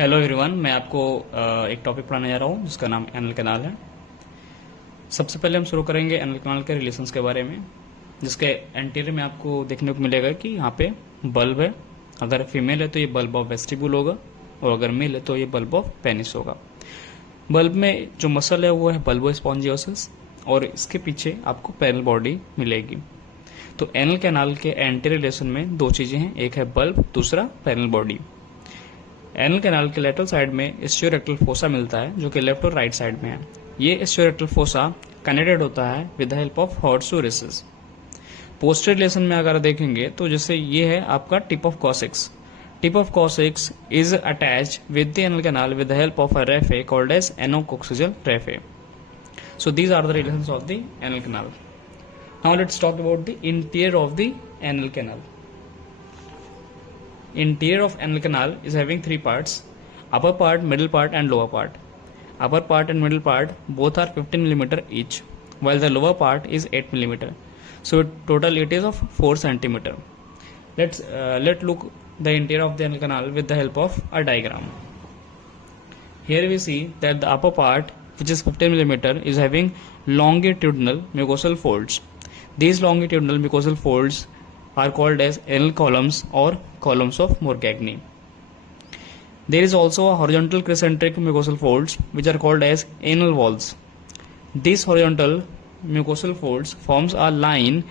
Hello everyone, मैं आपको एक टॉपिक पढ़ाने जा रहा हूँ जिसका नाम एनल कैनाल है। सबसे पहले हम शुरू करेंगे एनल कैनाल के रिलेशंस के बारे में, जिसके एंटीरियर में आपको देखने को मिलेगा कि यहाँ पे बल्ब है। अगर फीमेल है तो ये बल्ब ऑफ वेस्टिब्यूल होगा, और अगर मेल है तो ये बल्ब ऑफ पेनिस होगा। बल्ब में जो मसल है वो है बल्बो स्पॉन्जियोसिस, और इसके पीछे आपको पेरल बॉडी मिलेगी। तो एनल कैनाल के एंटीरियर रिलेशन में दो चीजें हैं, एक है बल्ब, दूसरा पेरल बॉडी। एनल कैनाल के लेटरल साइड में स्टियोरेक्टल फोसा मिलता है, जो कि लेफ्ट और राइट साइड में है। ये स्टियोरेक्टल फोसा कनेक्टेड होता है विद द हेल्प ऑफ हॉर्सोरेसिस। पोस्टर रिलेशन में अगर देखेंगे तो जैसे ये है आपका tip of coccyx. Tip of coccyx is attached with the anal canal with the help of a raphe called as anococcygeal raphe. So these are the relations of the anal canal. Now let's talk about the interior of the anal canal. Interior of anal canal is having three parts: upper part, middle part and lower part. Upper part and middle part both are 15 mm each, while the lower part is 8 mm. So total it is of 4 cm. Let's look the interior of the anal canal with the help of a diagram. Here we see that the upper part, which is 15 mm, is having longitudinal mucosal folds. These longitudinal mucosal folds are called as anal columns or columns of Morgagni. There is also a horizontal crescentric mucosal folds which are called as anal walls. These horizontal mucosal folds forms a line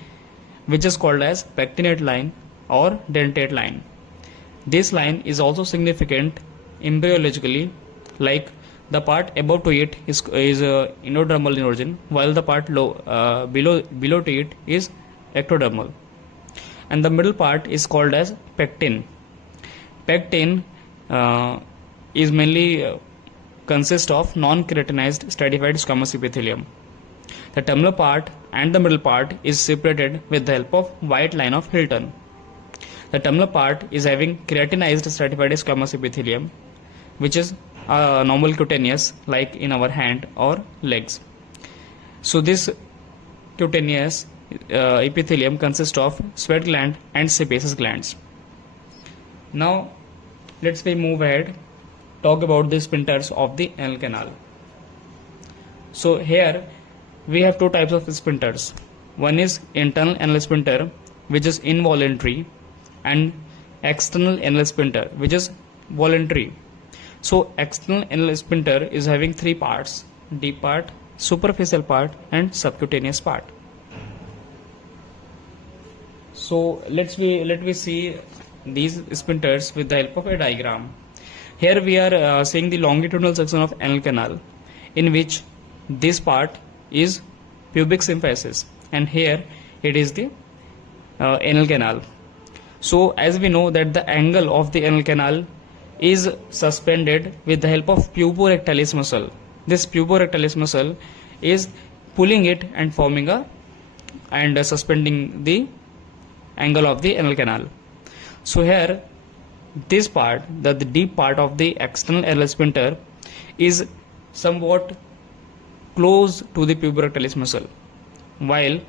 which is called as pectinate line or dentate line. This line is also significant embryologically, like the part above to it is endodermal in origin, while the part below to it is ectodermal, and the middle part is called as pectin. Pectin is mainly consists of non-keratinized stratified squamous epithelium. The terminal part and the middle part is separated with the help of white line of Hilton. The terminal part is having keratinized stratified squamous epithelium, which is normal cutaneous, like in our hand or legs. So this cutaneous epithelium consists of sweat gland and sebaceous glands. Now let's move ahead, talk about the sphincters of the anal canal. So here we have two types of sphincters. One is internal anal sphincter, which is involuntary, and external anal sphincter, which is voluntary. So external anal sphincter is having three parts: deep part, superficial part and subcutaneous part. So let me see these sphincters with the help of a diagram. Here we are seeing the longitudinal section of anal canal, in which this part is pubic symphysis and here it is the anal canal. So as we know that the angle of the anal canal is suspended with the help of puborectalis muscle. This puborectalis muscle is pulling it and forming and suspending the angle of the anal canal. So here this part, the deep part of the external anal sphincter, is somewhat close to the puborectalis muscle, while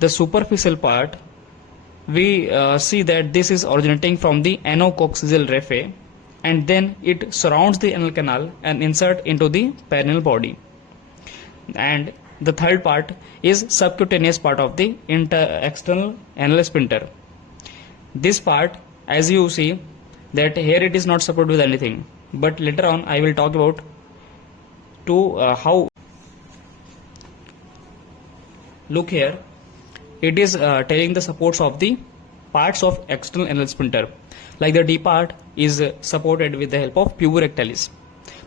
the superficial part, we see that this is originating from the anococcygil raphe, and then it surrounds the anal canal and insert into the perineal body. And the third part is subcutaneous part of the external anal sphincter. This part, as you see that here it is not supported with anything, but later on I will talk about how. Look here, it is telling the supports of the parts of external anal sphincter. Like the deep part is supported with the help of puborectalis.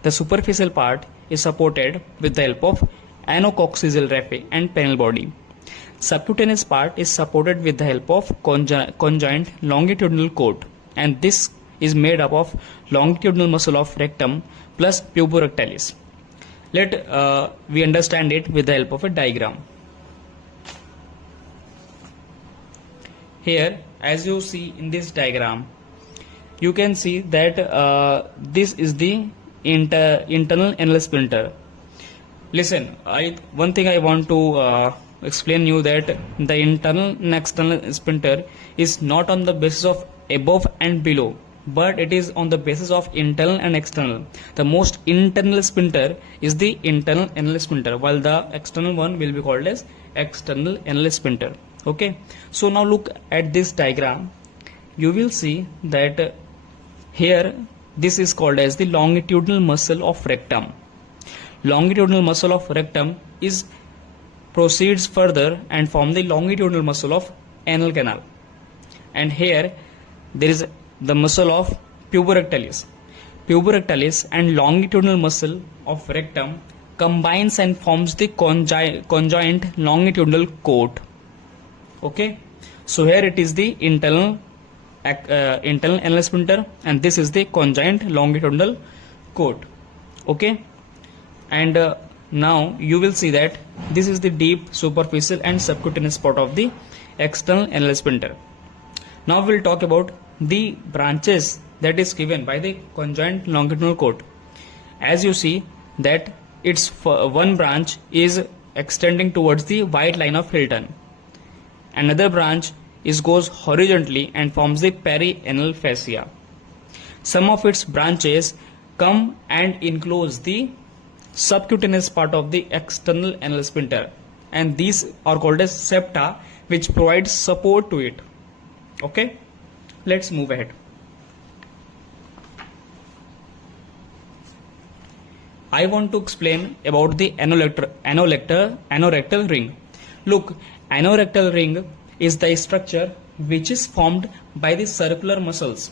The superficial part is supported with the help of anococcygil raphe and perineal body. Subcutaneous part is supported with the help of conjoint longitudinal cord, and this is made up of longitudinal muscle of rectum plus puborectalis. Let we understand it with the help of a diagram. Here, as you see in this diagram, you can see that this is the internal anal sphincter. Listen, one thing I want to explain you that the internal and external sphincter is not on the basis of above and below, but it is on the basis of internal and external. The most internal sphincter is the internal anal sphincter, while the external one will be called as external anal sphincter. Okay, so now look at this diagram. You will see that here this is called as the longitudinal muscle of rectum. Longitudinal muscle of rectum is proceeds further and form the longitudinal muscle of anal canal. And here there is the muscle of puborectalis. Puborectalis and longitudinal muscle of rectum combines and forms the conjoint longitudinal coat. Okay, so here it is the internal anal sphincter, and this is the conjoint longitudinal coat. Okay, and now you will see that this is the deep superficial and subcutaneous part of the external anal sphincter. Now we will talk about the branches that is given by the conjoint longitudinal coat. As you see that its one branch is extending towards the white line of Hilton. Another branch goes horizontally and forms the perianal fascia. Some of its branches come and enclose the subcutaneous part of the external anal sphincter, and these are called as septa, which provides support to it. Okay, let's move ahead. I want to explain about the anorctyl ring. Look, anorctyl ring is the structure which is formed by the circular muscles.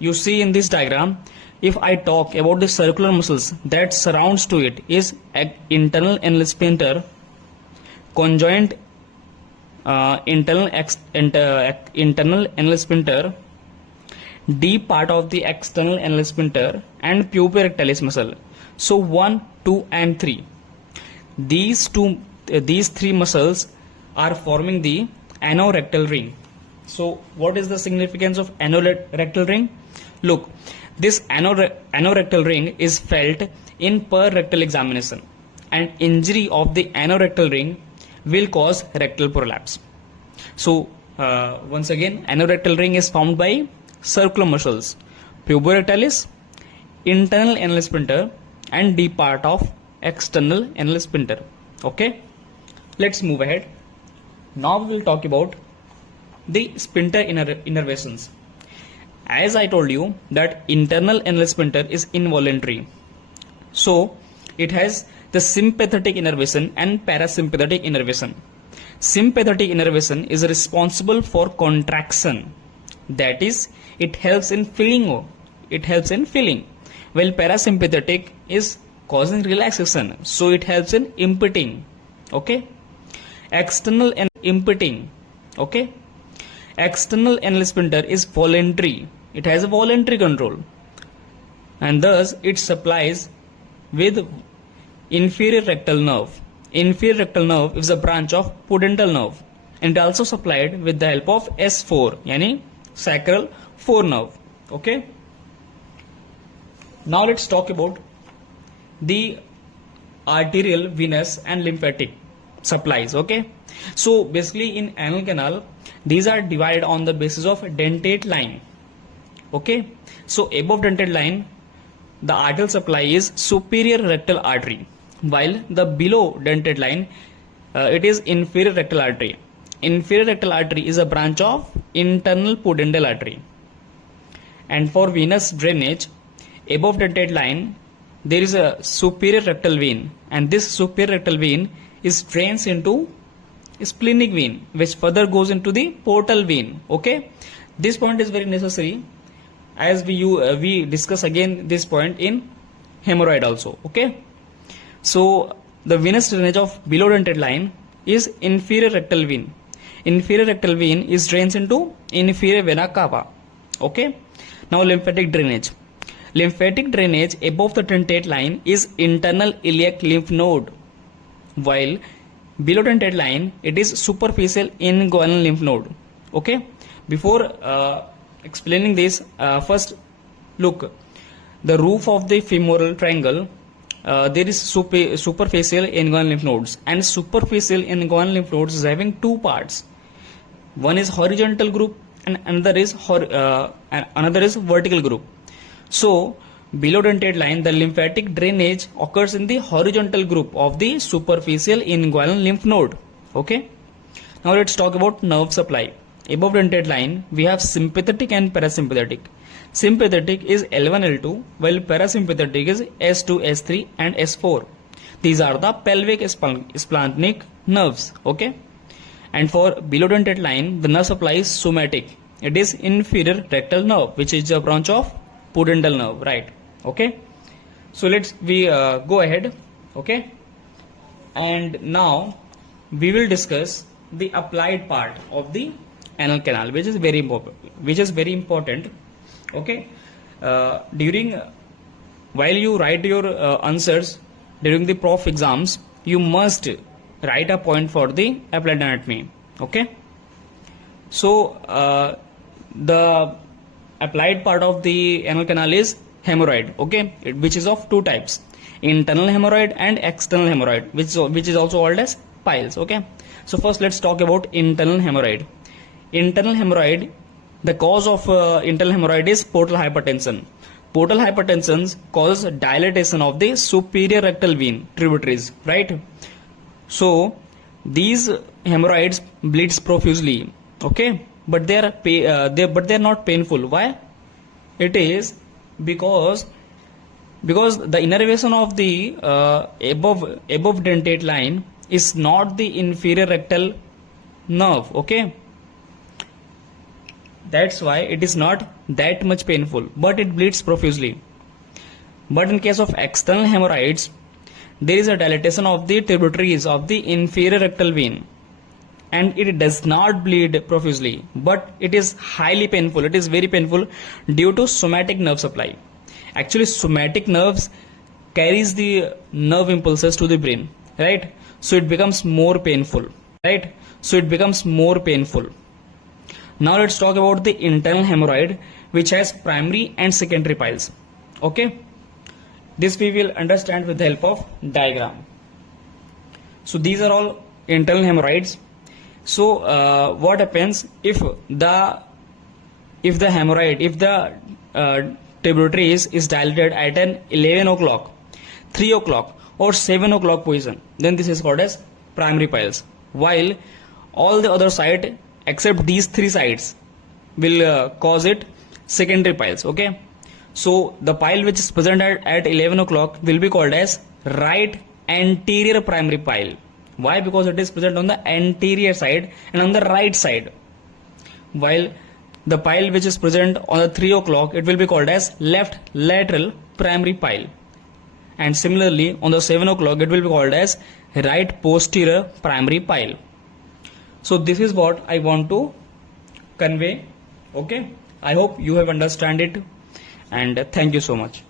You see in this diagram, if I talk about the circular muscles that surrounds to it is internal anal sphincter, conjoint internal anal sphincter, deep part of the external anal sphincter, and puborectalis muscle. So 1, 2 and 3. These three muscles are forming the anorctyl ring. So what is the significance of anorctyl ring? Look, this anorctyl ring is felt in per rectal examination, and injury of the anorctyl ring will cause rectal prolapse. So once again, anorctyl ring is formed by circular muscles, puborectalis, internal anal sphincter, and deep part of external anal sphincter. Okay, let's move ahead. Now we will talk about the sphincter innervations. As I told you that internal anal sphincter is involuntary, so it has the sympathetic innervation and parasympathetic innervation. Sympathetic innervation is responsible for contraction, that is, it helps in filling, while parasympathetic is causing relaxation, so it helps in impinging. Okay, external and impinging. Okay, external anal sphincter is voluntary, it has a voluntary control, and thus it supplies with inferior rectal nerve. Inferior rectal nerve is a branch of pudendal nerve, and it also supplied with the help of S4, yani sacral forenerve. Okay, now let's talk about the arterial, venous and lymphatic supplies. Okay, so basically in anal canal these are divided on the basis of dentate line. Okay, so above dentate line the arterial supply is superior rectal artery, while the below dentate line it is inferior rectal artery. Inferior rectal artery is a branch of internal pudendal artery. And for venous drainage, above dentate line there is a superior rectal vein, and this superior rectal vein is drains into splenic vein, which further goes into the portal vein. Okay, this point is very necessary, as we discuss again this point in hemorrhoid also. Okay, so the venous drainage of below dentate line is inferior rectal vein. Inferior rectal vein is drains into inferior vena cava. Okay, now lymphatic drainage. Lymphatic drainage above the dentate line is internal iliac lymph node, while below dentate line it is superficial inguinal lymph node. Okay, before explaining this, first look, the roof of the femoral triangle, there is superficial inguinal lymph nodes, and superficial inguinal lymph nodes is having two parts. One is horizontal group and another is vertical group. So below dentate line, the lymphatic drainage occurs in the horizontal group of the superficial inguinal lymph node. Okay. Now let's talk about nerve supply. Above dentate line, we have sympathetic and parasympathetic. Sympathetic is L1, L2, while parasympathetic is S2, S3 and S4. These are the pelvic splanchnic nerves. Okay. And for below dentate line, the nerve supply is somatic. It is inferior rectal nerve, which is a branch of pudendal nerve, right? Okay. So we go ahead. Okay. And now we will discuss the applied part of the anal canal, which is very important. Okay. While you write your answers during the prof exams, you must write a point for the applied anatomy. Okay. So the applied part of the anal canal is hemorrhoid. Okay, which is of two types: internal hemorrhoid and external hemorrhoid, which is also called as piles. Okay. So first let's talk about internal hemorrhoid. Internal hemorrhoid, the cause of internal hemorrhoid is portal hypertension. Portal hypertension causes dilatation of the superior rectal vein tributaries, right? So these hemorrhoids bleeds profusely. Okay, but they are not painful. Why? It is because the innervation of the above dentate line is not the inferior rectal nerve. Okay, that's why it is not that much painful, but it bleeds profusely. But in case of external hemorrhoids, there is a dilatation of the tributaries of the inferior rectal vein, and it does not bleed profusely, but it is highly painful. It is very painful due to somatic nerve supply. Actually, somatic nerves carries the nerve impulses to the brain, right? So it becomes more painful, right? So it becomes more painful. Now let's talk about the internal hemorrhoid, which has primary and secondary piles. Okay, this we will understand with the help of diagram. So these are all internal hemorrhoids. So what happens if the tributary is dilated at an 11 o'clock, 3 o'clock or 7 o'clock position, then this is called as primary piles, while all the other side except these three sides will cause it secondary piles. Okay, so the pile which is present at 11 o'clock will be called as right anterior primary pile. Why? Because it is present on the anterior side and on the right side, while the pile which is present on the 3 o'clock, it will be called as left lateral primary pile, and similarly on the 7 o'clock it will be called as right posterior primary pile. So this is what I want to convey. Okay, I hope you have understand it, and thank you so much.